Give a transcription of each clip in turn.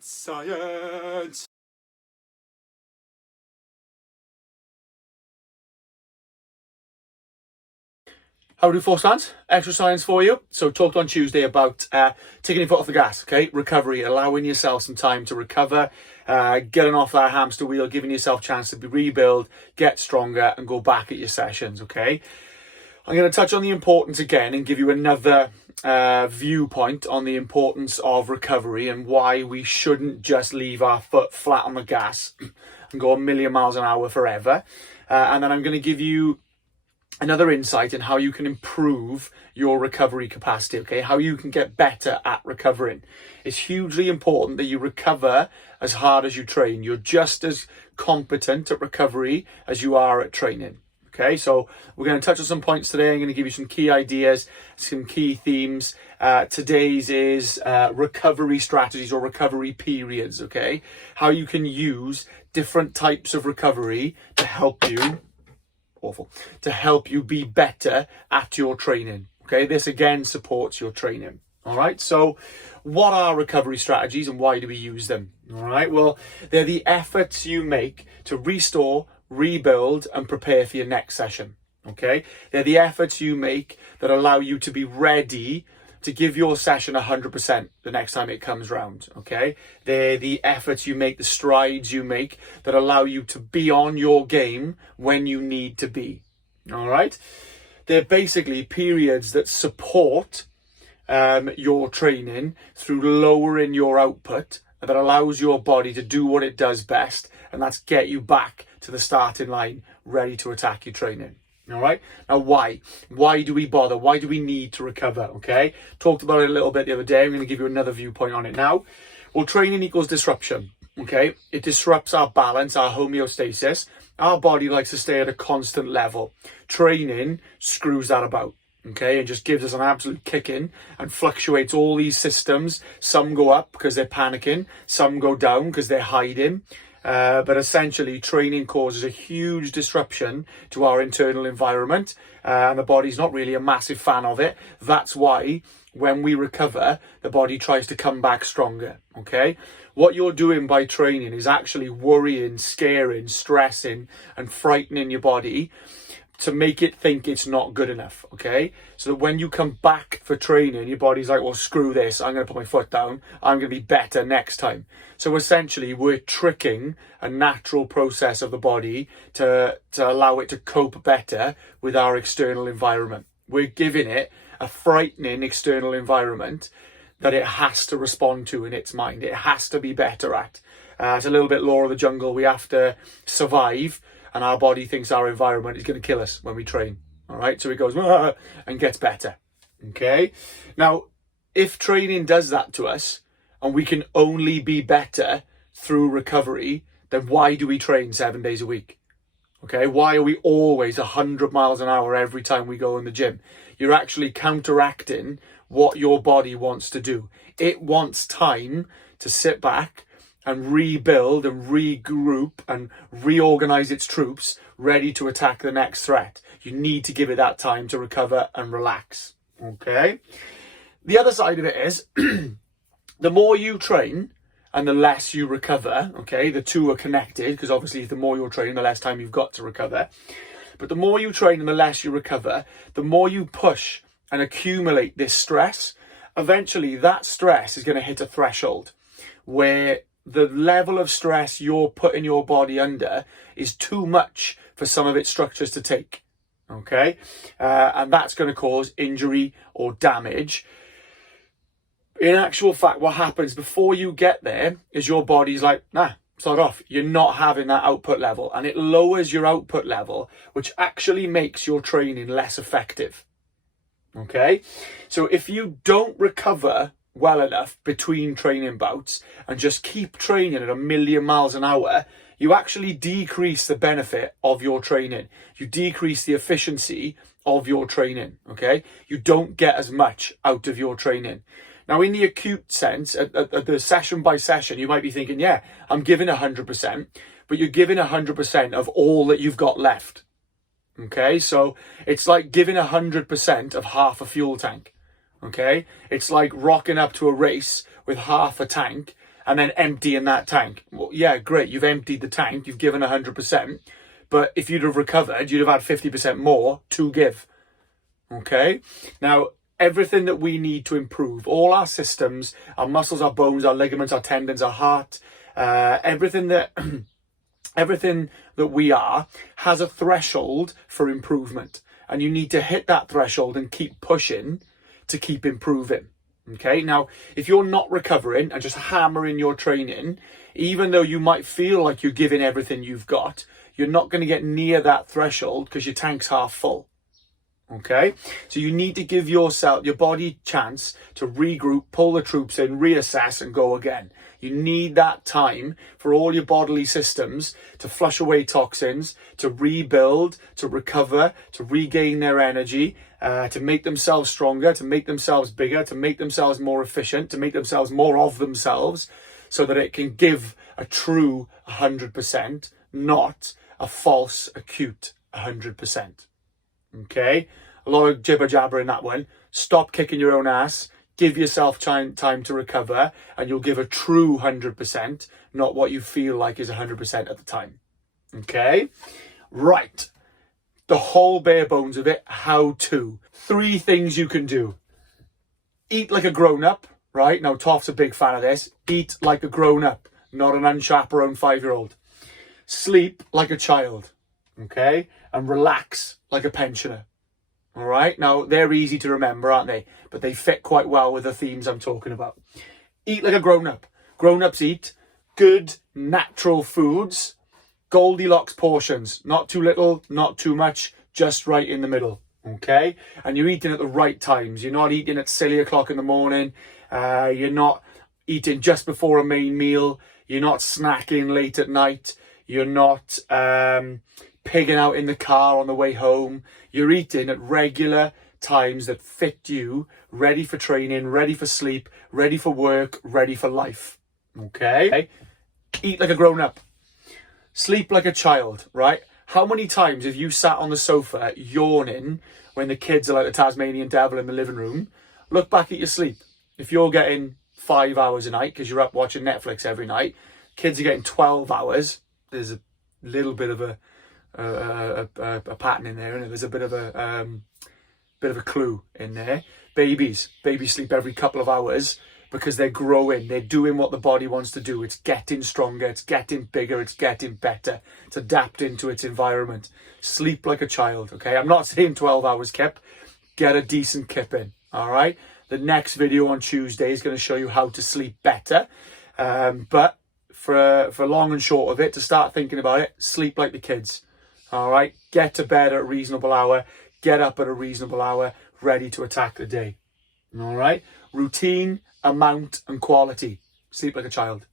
It's science. How do force stance? Extra science for you. So talked on Tuesday about taking your foot off the gas, okay? Recovery, allowing yourself some time to recover, getting off that hamster wheel, giving yourself a chance to rebuild, get stronger and go back at your sessions, okay? I'm going to touch on the importance again and give you another viewpoint on the importance of recovery and why we shouldn't just leave our foot flat on the gas and go a million miles an hour forever. And then I'm going to give you another insight in how you can improve your recovery capacity, okay? How you can get better at recovering. It's hugely important that you recover as hard as you train. You're just as competent at recovery as you are at training, okay? So we're going to touch on some points today. I'm going to give you some key ideas, some key themes. Today's is recovery strategies or recovery periods, okay? How you can use different types of recovery to help you to help you be better at your training. Okay, this again supports your training. All right, so what are recovery strategies and why do we use them? All right, well, they're the efforts you make to restore, rebuild, and prepare for your next session. Okay, they're the efforts you make that allow you to be ready to give your session 100% the next time it comes round, okay? They're the efforts you make, the strides you make that allow you to be on your game when you need to be, all right? They're basically periods that support your training through lowering your output that allows your body to do what it does best, and that's get you back to the starting line ready to attack your training. All right. Now, why? Why do we bother? Why do we need to recover? Okay. Talked about it a little bit the other day. I'm going to give you another viewpoint on it now. Well, training equals disruption. Okay. It disrupts our balance, our homeostasis. Our body likes to stay at a constant level. Training screws that about. Okay. And just gives us an absolute kick in and fluctuates all these systems. Some go up because they're panicking. Some go down because they're hiding. But essentially training causes a huge disruption to our internal environment and the body's not really a massive fan of it. That's why when we recover, the body tries to come back stronger, okay? What you're doing by training is actually worrying, scaring, stressing and frightening your body to make it think it's not good enough, okay? So that when you come back for training, your body's like, well, screw this. I'm going to put my foot down. I'm going to be better next time. So essentially, we're tricking a natural process of the body to allow it to cope better with our external environment. We're giving it a frightening external environment that it has to respond to in its mind. It has to be better at. It's a little bit law of the jungle. We have to survive. And our body thinks our environment is going to kill us when we train. All right. So it goes and gets better. Okay. Now, if training does that to us and we can only be better through recovery, then why do we train 7 days a week? Okay. Why are we always 100 miles an hour every time we go in the gym? You're actually counteracting what your body wants to do. It wants time to sit back and rebuild and regroup and reorganize its troops ready to attack the next threat. You need to give it that time to recover and relax, okay? The other side of it is the more you train and the less you recover, okay? The two are connected because obviously the more you're training, the less time you've got to recover. But the more you train and the less you recover, the more you push and accumulate this stress, eventually that stress is going to hit a threshold where the level of stress you're putting your body under is too much for some of its structures to take, okay? And that's going to cause injury or damage. In actual fact, what happens before you get there is your body's like, nah, sod off. You're not having that output level. And it lowers your output level, which actually makes your training less effective, okay? So if you don't recover well enough between training bouts and just keep training at a million miles an hour, you actually decrease the benefit of your training. You decrease the efficiency of your training, okay? You don't get as much out of your training. Now, in the acute sense, at the session by session, you might be thinking, yeah, I'm giving 100%, but you're giving 100% of all that you've got left, okay? So it's like giving 100% of half a fuel tank. Okay, it's like rocking up to a race with half a tank and then emptying that tank. Well, yeah, great. You've emptied the tank. You've given 100%. But if you'd have recovered, you'd have had 50% more to give. Okay? Now, everything that we need to improve, all our systems, our muscles, our bones, our ligaments, our tendons, our heart, everything that everything that we are has a threshold for improvement. And you need to hit that threshold and keep pushing to keep improving. Okay, now, if you're not recovering and just hammering your training, even though you might feel like you're giving everything you've got, you're not going to get near that threshold because your tank's half full. Okay, so you need to give yourself, your body, chance to regroup, pull the troops in, reassess and go again. You need that time for all your bodily systems to flush away toxins, to rebuild, to recover, to regain their energy, to make themselves stronger, to make themselves bigger, to make themselves more efficient, to make themselves more of themselves, so that it can give a true 100%, not a false, acute 100%. Okay, a lot of jibber jabber in that one. Stop kicking your own ass. Give yourself time to recover, and you'll give a true 100%, not what you feel like is 100% at the time. Okay, right. The whole bare bones of it. How to. 3 things you can do. Eat like a grown-up. Right now, Toff's a big fan of this. Eat like a grown-up, not an unchaperoned 5-year-old. Sleep like a child. Okay, and relax like a pensioner. All right, now they're easy to remember, aren't they? But they fit quite well with the themes I'm talking about. Eat like a grown-up. Grown-ups eat good, natural foods, Goldilocks portions. Not too little, not too much, just right in the middle. Okay, and you're eating at the right times. You're not eating at silly o'clock in the morning. You're not eating just before a main meal. You're not snacking late at night. You're not pigging out in the car on the way home. You're eating at regular times that fit you, ready for training, ready for sleep, ready for work, ready for life. Okay? Eat like a grown-up. Sleep like a child, right? How many times have you sat on the sofa yawning when the kids are like the Tasmanian devil in the living room? Look back at your sleep. If you're getting 5 hours a night because you're up watching Netflix every night, kids are getting 12 hours. There's a little bit of a pattern in there, and there's a bit of a clue in there. Babies sleep every couple of hours because they're growing. They're doing what the body wants to do. It's getting stronger. It's getting bigger. It's getting better. It's adapting to its environment. Sleep like a child. Okay, I'm not saying 12 hours kip. Get a decent kip in. All right. The next video on Tuesday is going to show you how to sleep better. But for long and short of it, to start thinking about it, sleep like the kids. All right. Get to bed at a reasonable hour. Get up at a reasonable hour, ready to attack the day. All right. Routine, amount, and quality. Sleep like a child.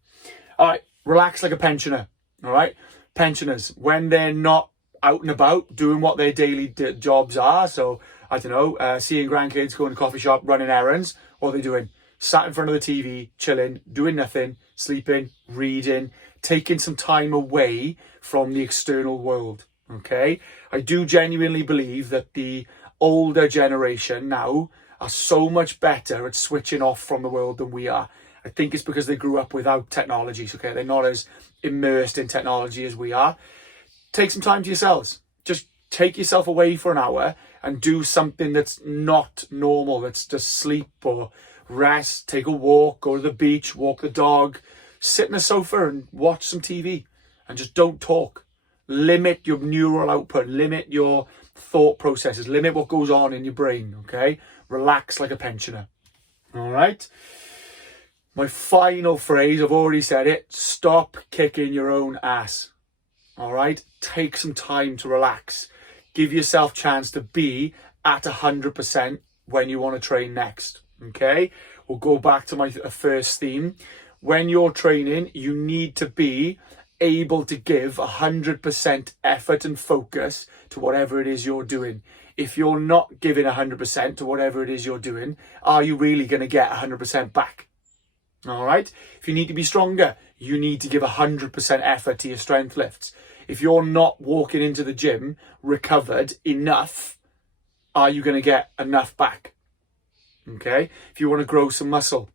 All right. Relax like a pensioner. All right. Pensioners, when they're not out and about doing what their daily jobs are. So, I don't know, seeing grandkids, going to coffee shop, running errands. What are they doing? Sat in front of the TV, chilling, doing nothing, sleeping, reading, taking some time away from the external world. Okay? I do genuinely believe that the older generation now are so much better at switching off from the world than we are. I think it's because they grew up without technologies, okay? They're not as immersed in technology as we are. Take some time to yourselves. Just take yourself away for an hour and do something that's not normal. That's just sleep or rest, take a walk, go to the beach, walk the dog, sit on the sofa and watch some TV and just don't talk. Limit your neural output, limit your thought processes, limit what goes on in your brain, okay? Relax like a pensioner, all right? My final phrase, I've already said it, stop kicking your own ass, all right? Take some time to relax. Give yourself a chance to be at 100% when you want to train next, okay? We'll go back to my first theme. When you're training, you need to be able to give 100% effort and focus to whatever it is you're doing. If you're not giving 100% to whatever it is you're doing, are you really going to get 100% back? All right? If you need to be stronger, you need to give 100% effort to your strength lifts. If you're not walking into the gym recovered enough, are you going to get enough back? Okay? If you want to grow some muscle,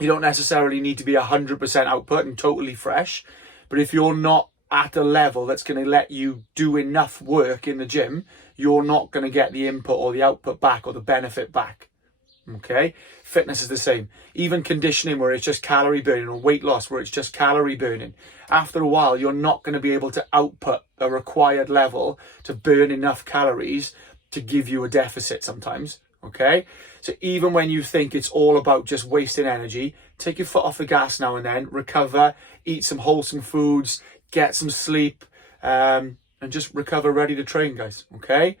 You don't necessarily need to be 100% output and totally fresh. But if you're not at a level that's going to let you do enough work in the gym, you're not going to get the input or the output back or the benefit back. Okay, fitness is the same. Even conditioning, where it's just calorie burning, or weight loss where it's just calorie burning, after a while you're not going to be able to output a required level to burn enough calories to give you a deficit sometimes. Okay, so even when you think it's all about just wasting energy, take your foot off the gas now and then, recover, eat some wholesome foods, get some sleep, and just recover, ready to train, guys. Okay,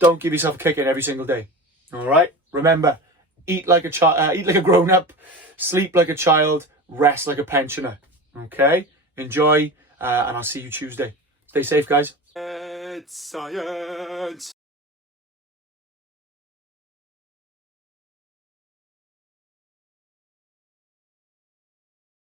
don't give yourself a kick in every single day. All right, remember, eat like a child, eat like a grown-up, sleep like a child, rest like a pensioner. Okay, enjoy, and I'll see you Tuesday. Stay safe, guys. It's science.